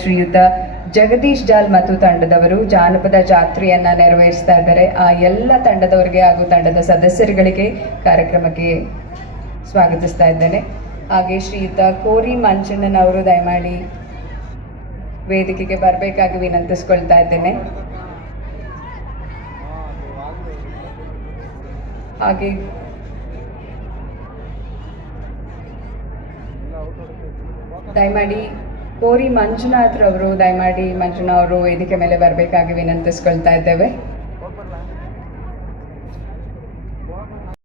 ಶ್ರೀಯುತ ಜಗದೀಶ್ ಜಾಲ್ ಮತ್ತು ತಂಡದವರು ಜಾನಪದ ಜಾತ್ರೆಯನ್ನ ನೆರವೇರಿಸ್ತಾ ಇದ್ದಾರೆ. ಆ ಎಲ್ಲ ತಂಡದವರಿಗೆ ಹಾಗೂ ತಂಡದ ಸದಸ್ಯರುಗಳಿಗೆ ಕಾರ್ಯಕ್ರಮಕ್ಕೆ ಸ್ವಾಗತಿಸ್ತಾ ಇದ್ದೇನೆ. ಹಾಗೆ ಶ್ರೀಯುತ ಕೋರಿ ಮಂಚಣ್ಣನ್ ಅವರು ದಯಮಾಡಿ ವೇದಿಕೆಗೆ ಬರಬೇಕಾಗಿ ವಿನಂತಿಸ್ಕೊಳ್ತಾ ಇದ್ದೇನೆ. ಹಾಗೆ ದಯಮಾಡಿ ಕೋರಿ ಮಂಜುನಾಥ್ ರವರು ದಯಮಾಡಿ ಮಂಜುನಾ ಅವರು ವೇದಿಕೆ ಮೇಲೆ ಬರಬೇಕಾಗಿ ವಿನಂತಿಸ್ಕೊಳ್ತಾ ಇದ್ದೇವೆ.